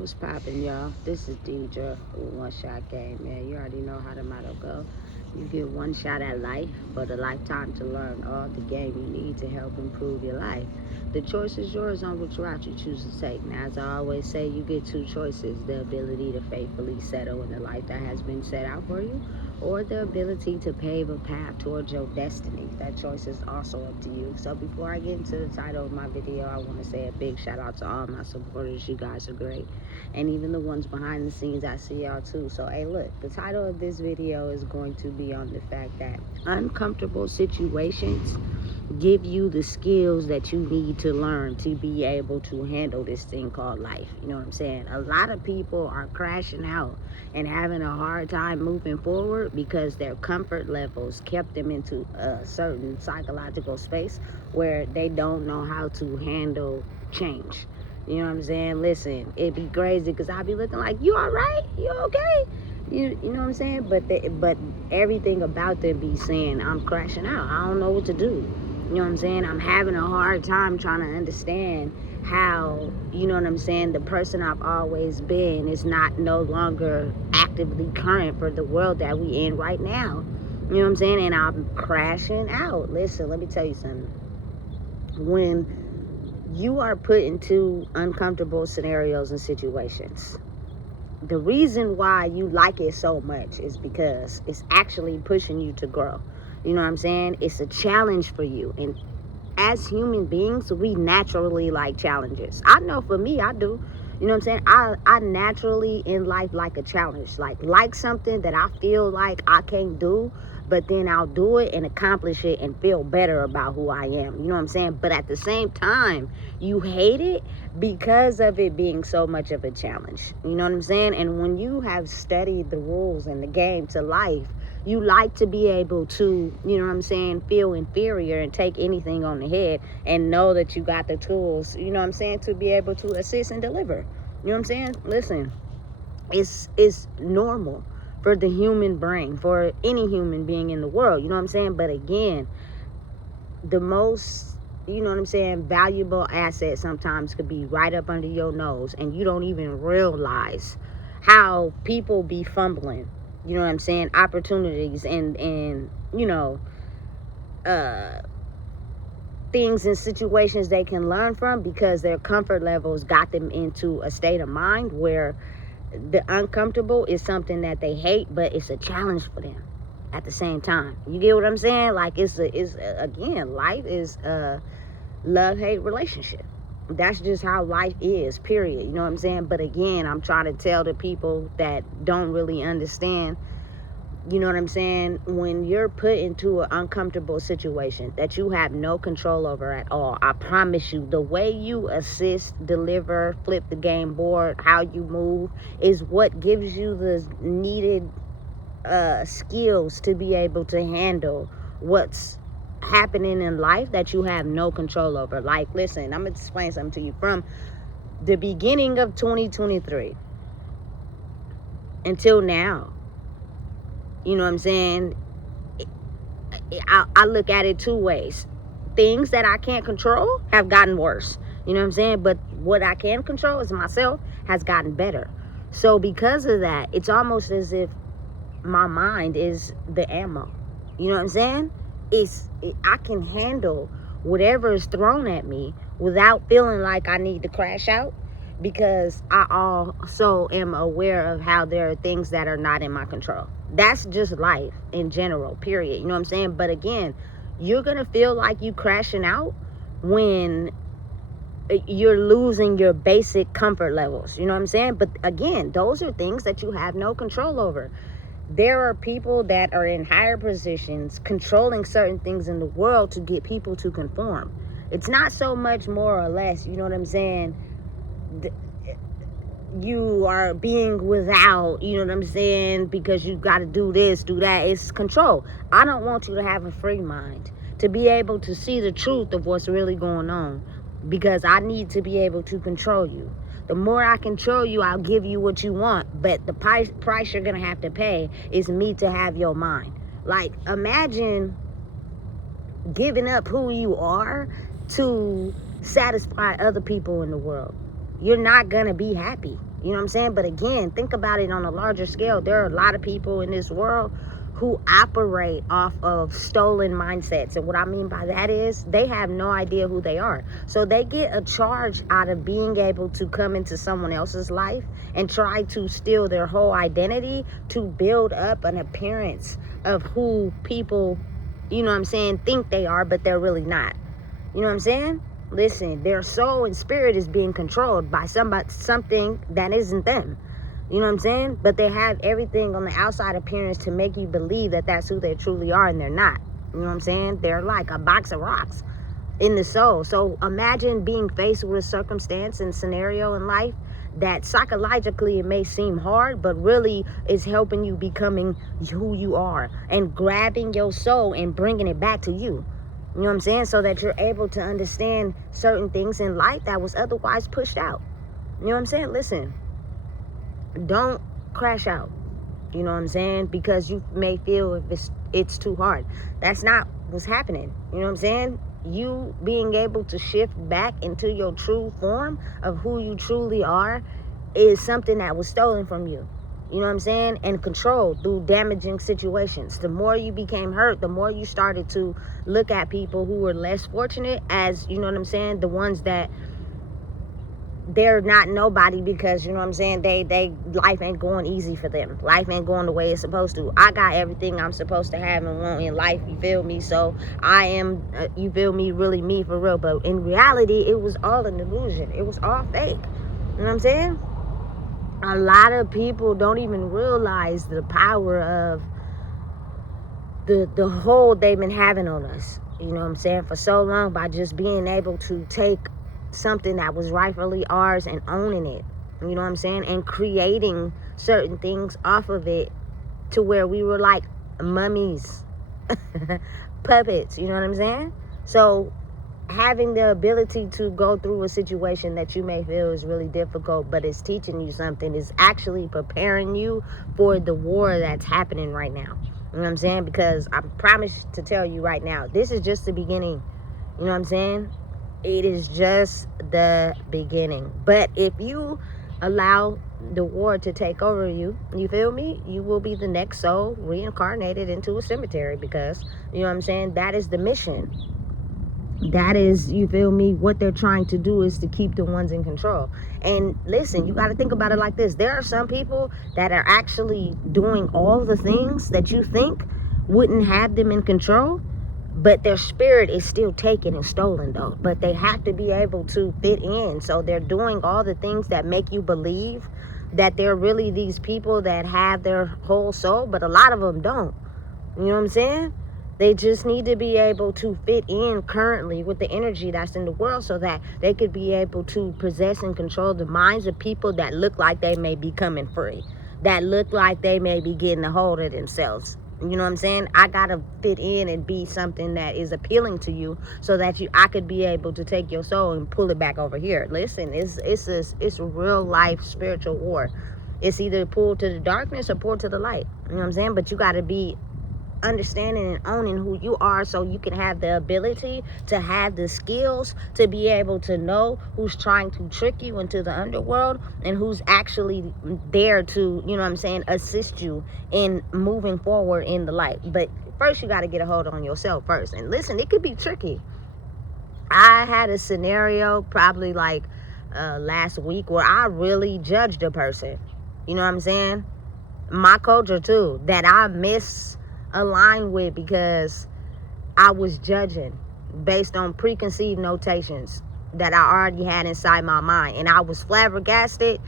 What's poppin', y'all? This is Deidre with One Shot Game, man. You already know how the motto go. You get one shot at life, but a lifetime to learn all the game you need to help improve your life. The choice is yours on which route you choose to take. Now, as I always say, you get two choices: the ability to faithfully settle in the life that has been set out for you, or the ability to pave a path towards your destiny. That choice is also up to you. So before I get into the title of my video, I want to say a big shout out to all my supporters. You guys are great. And even the ones behind the scenes, I see y'all too. So hey, look, the title of this video is going to be on the fact that uncomfortable situations give you the skills that you need to learn to be able to handle this thing called life. You know what I'm saying? A lot of people are crashing out and having a hard time moving forward because their comfort levels kept them into a certain psychological space where they don't know how to handle change. You know what I'm saying? Listen, it'd be crazy because I'll be looking like, you all right? You okay? You know what I'm saying? But everything about them be saying, I'm crashing out. I don't know what to do. You know what I'm saying? I'm having a hard time trying to understand how, you know what I'm saying, the person I've always been is no longer actively current for the world that we in right now. You know what I'm saying? And I'm crashing out. Listen, let me tell you something. When you are put into uncomfortable scenarios and situations, the reason why you like it so much is because it's actually pushing you to grow. You know what I'm saying? It's a challenge for you. And as human beings, we naturally like challenges. I know for me, I do. You know what I'm saying? I naturally in life like a challenge. Like something that I feel like I can't do, but then I'll do it and accomplish it and feel better about who I am. You know what I'm saying? But at the same time, you hate it because of it being so much of a challenge. You know what I'm saying? And when you have studied the rules and the game to life, you like to be able to, you know what I'm saying, feel inferior and take anything on the head and know that you got the tools, you know what I'm saying, to be able to assist and deliver. You know what I'm saying? Listen, it's normal for the human brain, for any human being in the world, you know what I'm saying? But again, the most, you know what I'm saying, valuable asset sometimes could be right up under your nose and you don't even realize how people be fumbling, you know what I'm saying, opportunities and you know, things and situations they can learn from because their comfort levels got them into a state of mind where the uncomfortable is something that they hate, but it's a challenge for them at the same time. You get what I'm saying? Like again, life is a love-hate relationship. That's just how life is, period. You know what I'm saying? But again, I'm trying to tell the people that don't really understand, you know what I'm saying, when you're put into an uncomfortable situation that you have no control over at all, I promise you, the way you assist, deliver, flip the game board, how you move is what gives you the needed skills to be able to handle what's happening in life that you have no control over. Like, listen, I'm gonna explain something to you. From the beginning of 2023 until now, you know what I'm saying, I look at it two ways. Things that I can't control have gotten worse. You know what I'm saying? But what I can control is myself has gotten better. So because of that, it's almost as if my mind is the ammo. You know what I'm saying? I can handle whatever is thrown at me without feeling like I need to crash out, because I also am aware of how there are things that are not in my control. That's just life in general, period. You know what I'm saying? But again, you're going to feel like you crashing out when you're losing your basic comfort levels. You know what I'm saying? But again, those are things that you have no control over. There are people that are in higher positions controlling certain things in the world to get people to conform. It's not so much more or less, you know what I'm saying, you are being without, you know what I'm saying, because you got to do this, do that. It's control. I don't want you to have a free mind, to be able to see the truth of what's really going on, because I need to be able to control you. The more I control you, I'll give you what you want, but the price you're gonna have to pay is me to have your mind. Like, imagine giving up who you are to satisfy other people in the world. You're not gonna be happy. You know what I'm saying? But again, think about it on a larger scale. There are a lot of people in this world who operate off of stolen mindsets. And what I mean by that is they have no idea who they are. So they get a charge out of being able to come into someone else's life and try to steal their whole identity to build up an appearance of who people, you know what I'm saying, think they are, but they're really not. You know what I'm saying? Listen, their soul and spirit is being controlled by something that isn't them. You know what I'm saying? But they have everything on the outside appearance to make you believe that that's who they truly are, and they're not. You know what I'm saying? They're like a box of rocks in the soul. So imagine being faced with a circumstance and scenario in life that psychologically it may seem hard, but really is helping you becoming who you are and grabbing your soul and bringing it back to you. You know what I'm saying? So that you're able to understand certain things in life that was otherwise pushed out. You know what I'm saying? Listen, don't crash out. You know what I'm saying? Because you may feel if it's too hard. That's not what's happening. You know what I'm saying? You being able to shift back into your true form of who you truly are is something that was stolen from you. You know what I'm saying? And controlled through damaging situations. The more you became hurt, the more you started to look at people who were less fortunate as, you know what I'm saying, the ones that they're not nobody because, you know what I'm saying, they life ain't going easy for them. Life ain't going the way it's supposed to. I got everything I'm supposed to have and want in life, you feel me? So I am, you feel me, really me for real. But in reality, it was all an illusion. It was all fake. You know what I'm saying? A lot of people don't even realize the power of the hold they've been having on us. You know what I'm saying? For so long, by just being able to take something that was rightfully ours and owning it, you know what I'm saying, and creating certain things off of it to where we were like mummies, puppets, you know what I'm saying? So having the ability to go through a situation that you may feel is really difficult, but it's teaching you something, is actually preparing you for the war that's happening right now. You know what I'm saying? Because I promise to tell you right now, this is just the beginning. You know what I'm saying? It is just the beginning. But if you allow the war to take over you, you feel me? You will be the next soul reincarnated into a cemetery because, you know what I'm saying, that is the mission. That is, you feel me, what they're trying to do is to keep the ones in control. And listen, you got to think about it like this. There are some people that are actually doing all the things that you think wouldn't have them in control, but their spirit is still taken and stolen though. But they have to be able to fit in. So they're doing all the things that make you believe that they're really these people that have their whole soul, but a lot of them don't. You know what I'm saying? They just need to be able to fit in currently with the energy that's in the world so that they could be able to possess and control the minds of people that look like they may be coming free, that look like they may be getting a hold of themselves. You know what I'm saying? I gotta fit in and be something that is appealing to you so that I could be able to take your soul and pull it back over here. Listen, it's a real life spiritual war. It's either pulled to the darkness or pulled to the light. You know what I'm saying? But you gotta be understanding and owning who you are so you can have the ability to have the skills to be able to know who's trying to trick you into the underworld and who's actually there to, you know what I'm saying, assist you in moving forward in the light. But first you got to get a hold on yourself first. And listen, it could be tricky. I had a scenario probably like last week where I really judged a person, you know what I'm saying, my culture too, that I misaligned with because I was judging based on preconceived notations that I already had inside my mind. And I was flabbergasted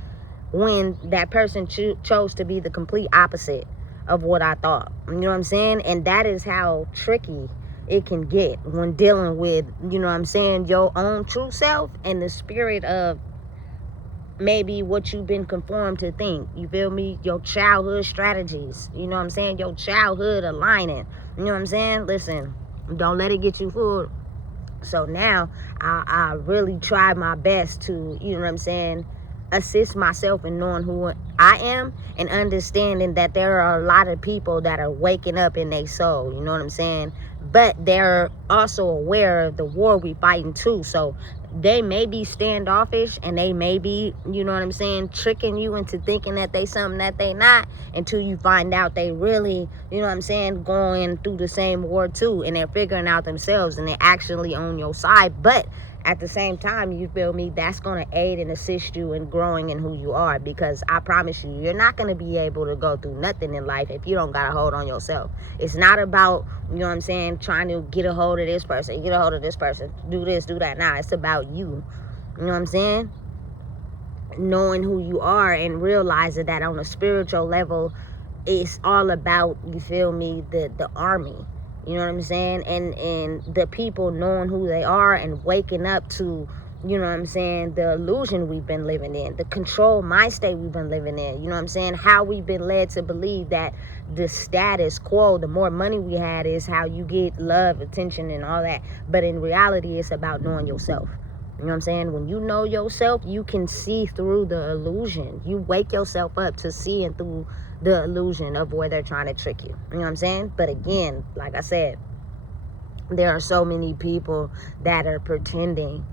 when that person chose to be the complete opposite of what I thought. You know what I'm saying? And that is how tricky it can get when dealing with, you know what I'm saying, your own true self and the spirit of maybe what you've been conformed to think. You feel me? Your childhood strategies. You know what I'm saying? Your childhood aligning. You know what I'm saying? Listen, don't let it get you fooled. So now I really try my best to, you know what I'm saying, assist myself in knowing who I am and understanding that there are a lot of people that are waking up in their soul. You know what I'm saying? But they're also aware of the war we fighting too. So they may be standoffish, and they may be, you know what I'm saying, tricking you into thinking that they something that they not, until you find out they really, you know what I'm saying, going through the same war too, and they're figuring out themselves, and they're actually on your side. But at the same time, you feel me, that's going to aid and assist you in growing in who you are, because I promise you, you're not going to be able to go through nothing in life if you don't got a hold on yourself. It's not about, you know what I'm saying, trying to get a hold of this person, get a hold of this person, do this, do that. Nah, it's about you. You know what I'm saying? Knowing who you are and realizing that on a spiritual level, it's all about, you feel me, the army. You know what I'm saying? And the people knowing who they are and waking up to, you know what I'm saying, the illusion we've been living in, the control mind state we've been living in. You know what I'm saying? How we've been led to believe that the status quo, the more money we had, is how you get love, attention, and all that. But in reality, it's about knowing yourself. You know what I'm saying? When you know yourself, you can see through the illusion. You wake yourself up to seeing through the illusion of where they're trying to trick you. You know what I'm saying? But again, like I said, there are so many people that are pretending.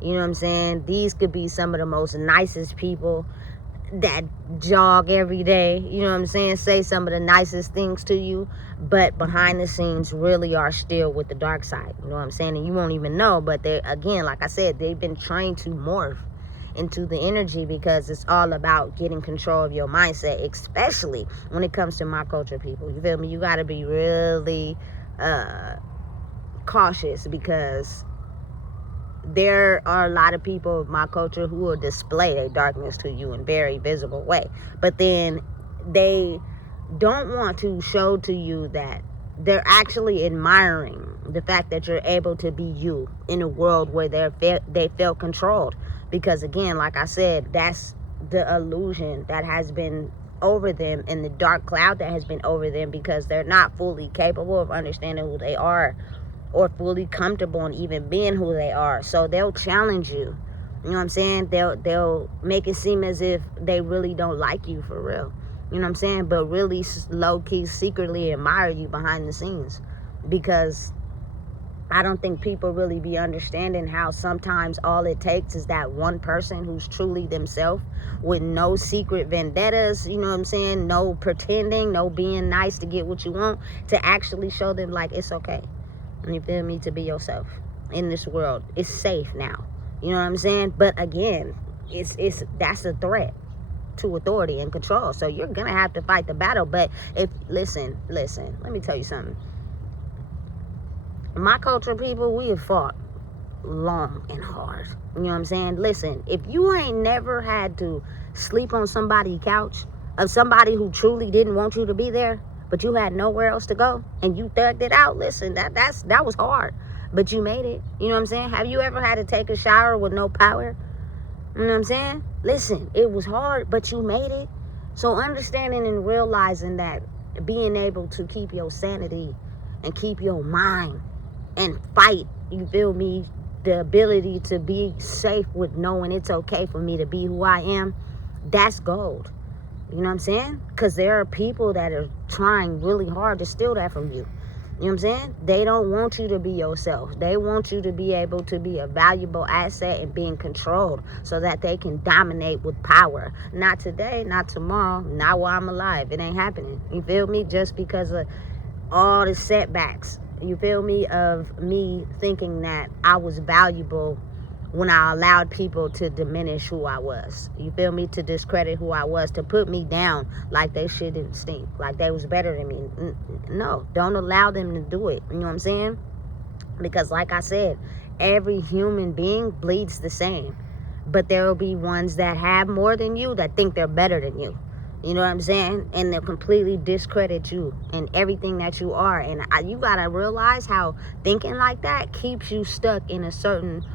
You know what I'm saying? These could be some of the most nicest people that jog every day, you know what I'm saying, say some of the nicest things to you, but behind the scenes really are still with the dark side. You know what I'm saying? And you won't even know. But they, again, like I said, they've been trained to morph into the energy, because it's all about getting control of your mindset, especially when it comes to my culture people. You feel me? You got to be really cautious, because there are a lot of people of my culture who will display their darkness to you in very visible way, but then they don't want to show to you that they're actually admiring the fact that you're able to be you in a world where they feel controlled. Because again, like I said, that's the illusion that has been over them, and the dark cloud that has been over them, because they're not fully capable of understanding who they are, or fully comfortable in even being who they are. So they'll challenge you. You know what I'm saying? They'll make it seem as if they really don't like you for real. You know what I'm saying? But really low-key secretly admire you behind the scenes. Because I don't think people really be understanding how sometimes all it takes is that one person who's truly themselves, with no secret vendettas, you know what I'm saying? No pretending, no being nice to get what you want, to actually show them like it's okay. You feel me? To be yourself in this world. It's safe now. You know what I'm saying? But again, that's a threat to authority and control. So you're gonna have to fight the battle. But if listen, let me tell you something. My culture people, we have fought long and hard. You know what I'm saying? Listen, if you ain't never had to sleep on somebody's couch, of somebody who truly didn't want you to be there, but you had nowhere else to go, and you thugged it out, listen, that was hard, but you made it. You know what I'm saying? Have you ever had to take a shower with no power? You know what I'm saying? Listen, it was hard, but you made it. So understanding and realizing that, being able to keep your sanity and keep your mind and fight, you feel me, the ability to be safe with knowing it's okay for me to be who I am, that's gold. You know what I'm saying? Because there are people that are trying really hard to steal that from you. You know what I'm saying? They don't want you to be yourself. They want you to be able to be a valuable asset and being controlled, so that they can dominate with power. Not today, not tomorrow, not while I'm alive. It ain't happening. You feel me? Just because of all the setbacks, you feel me, of me thinking that I was valuable when I allowed people to diminish who I was. You feel me? To discredit who I was, to put me down like they shouldn't stink, like they was better than me. No, don't allow them to do it. You know what I'm saying? Because like I said, every human being bleeds the same. But there will be ones that have more than you, that think they're better than you. You know what I'm saying? And they'll completely discredit you and everything that you are. And you got to realize how thinking like that keeps you stuck in a certain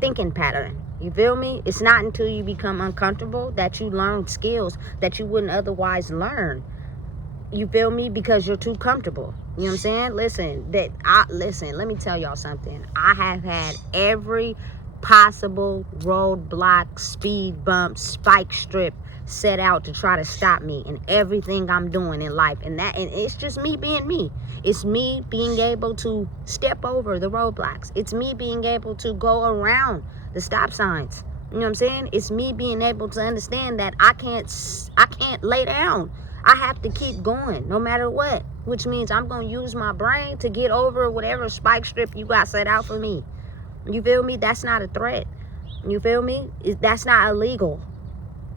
thinking pattern. You feel me? It's not until you become uncomfortable that you learn skills that you wouldn't otherwise learn. You feel me? Because you're too comfortable. You know what I'm saying? Listen, let me tell y'all something. I have had every possible roadblock, speed bump, spike strip, set out to try to stop me in everything I'm doing in life. And it's just me being me. It's me being able to step over the roadblocks. It's me being able to go around the stop signs. You know what I'm saying? It's me being able to understand that I can't lay down. I have to keep going no matter what, which means I'm going to use my brain to get over whatever spike strip you got set out for me. You feel me? That's not a threat. You feel me? That's not illegal.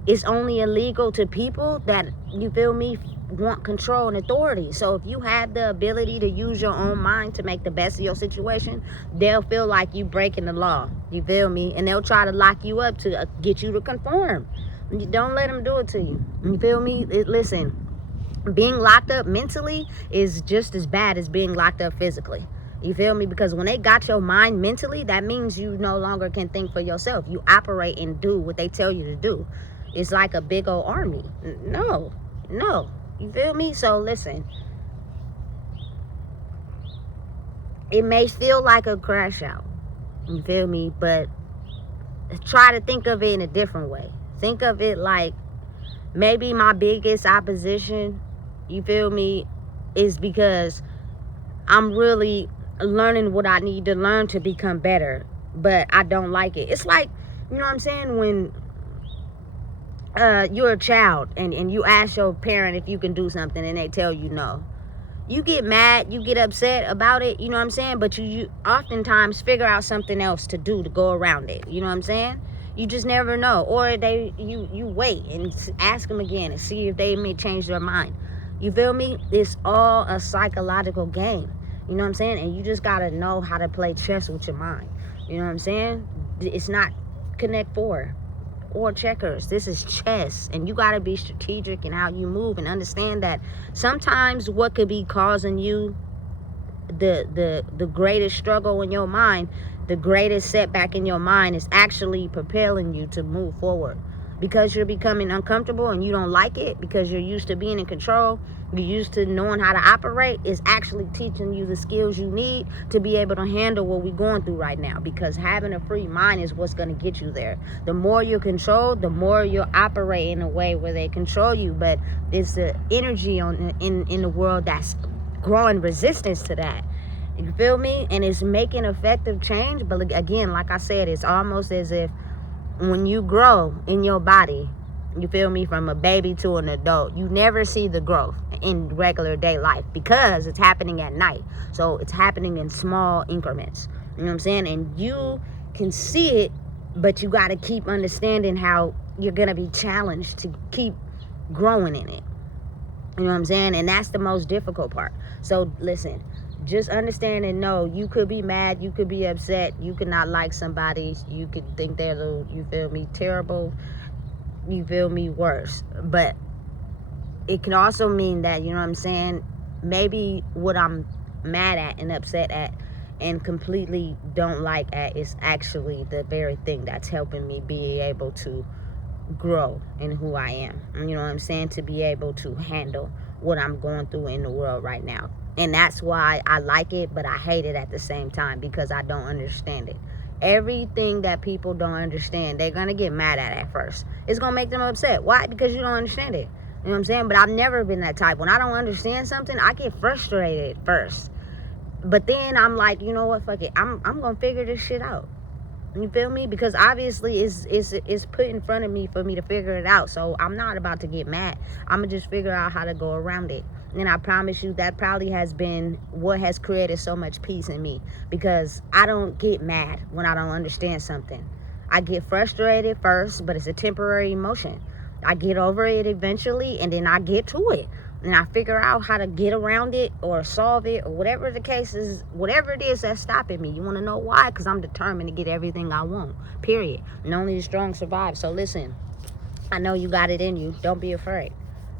It's only illegal to people that, you feel me, want control and authority. So if you have the ability to use your own mind to make the best of your situation, they'll feel like you breaking the law. You feel me? And they'll try to lock you up to get you to conform. You don't let them do it to you. You feel me? Listen, being locked up mentally is just as bad as being locked up physically. You feel me? Because when they got your mind mentally, that means you no longer can think for yourself. You operate and do what they tell you to do. It's like a big old army. No. You feel me? So listen, it may feel like a crash out. You feel me? But try to think of it in a different way. Think of it like maybe my biggest opposition, you feel me, is because I'm really learning what I need to learn to become better, but I don't like it. It's like, you know what I'm saying, when you're a child and you ask your parent if you can do something and they tell you no. You get mad, you get upset about it, you know what I'm saying? But you oftentimes figure out something else to do to go around it, you know what I'm saying? You just never know. Or you wait and ask them again and see if they may change their mind. You feel me? It's all a psychological game, you know what I'm saying? And you just gotta know how to play chess with your mind, you know what I'm saying? It's not Connect Four or checkers. This is chess, and you got to be strategic in how you move and understand that sometimes what could be causing you the greatest struggle in your mind, the greatest setback in your mind, is actually propelling you to move forward, because you're becoming uncomfortable and you don't like it, because you're used to being in control, you're used to knowing how to operate. Is actually teaching you the skills you need to be able to handle what we're going through right now, because having a free mind is what's going to get you there. The more you're controlled, the more you'll operate in a way where they control you. But it's the energy in the world that's growing resistance to that. You feel me? And it's making effective change. But again, like I said, it's almost as if when you grow in your body, you feel me, from a baby to an adult, you never see the growth in regular day life because it's happening at night. So it's happening in small increments. You know what I'm saying? And you can see it, but you got to keep understanding how you're going to be challenged to keep growing in it. You know what I'm saying? And that's the most difficult part. So listen, just understand and know, you could be mad, you could be upset, you could not like somebody, you could think they're you feel me, terrible, you feel me, worse. But it can also mean that, you know what I'm saying, maybe what I'm mad at and upset at and completely don't like at is actually the very thing that's helping me be able to grow in who I am. You know what I'm saying? To be able to handle what I'm going through in the world right now. And that's why I like it, but I hate it at the same time, because I don't understand it. Everything that people don't understand, they're going to get mad at first. It's going to make them upset. Why? Because you don't understand it. You know what I'm saying? But I've never been that type. When I don't understand something, I get frustrated first. But then I'm like, you know what? Fuck it. I'm going to figure this shit out. You feel me? Because obviously it's put in front of me for me to figure it out. So I'm not about to get mad. I'm going to just figure out how to go around it. And I promise you that probably has been what has created so much peace in me, because I don't get mad when I don't understand something. I get frustrated first, but it's a temporary emotion. I get over it eventually, and then I get to it. And I figure out how to get around it or solve it, or whatever the case is, whatever it is that's stopping me. You want to know why? Because I'm determined to get everything I want, period. And only the strong survive. So listen, I know you got it in you. Don't be afraid.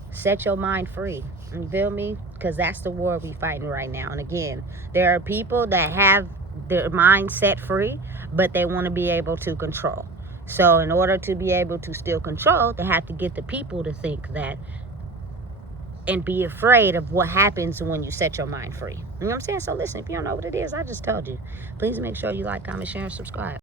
Set your mind free. You feel me? Because that's the war we fighting right now. And again, there are people that have their mind set free, but they want to be able to control. So in order to be able to still control, they have to get the people to think that and be afraid of what happens when you set your mind free. You know what I'm saying? So listen, if you don't know what it is, I just told you. Please make sure you like, comment, share, and subscribe.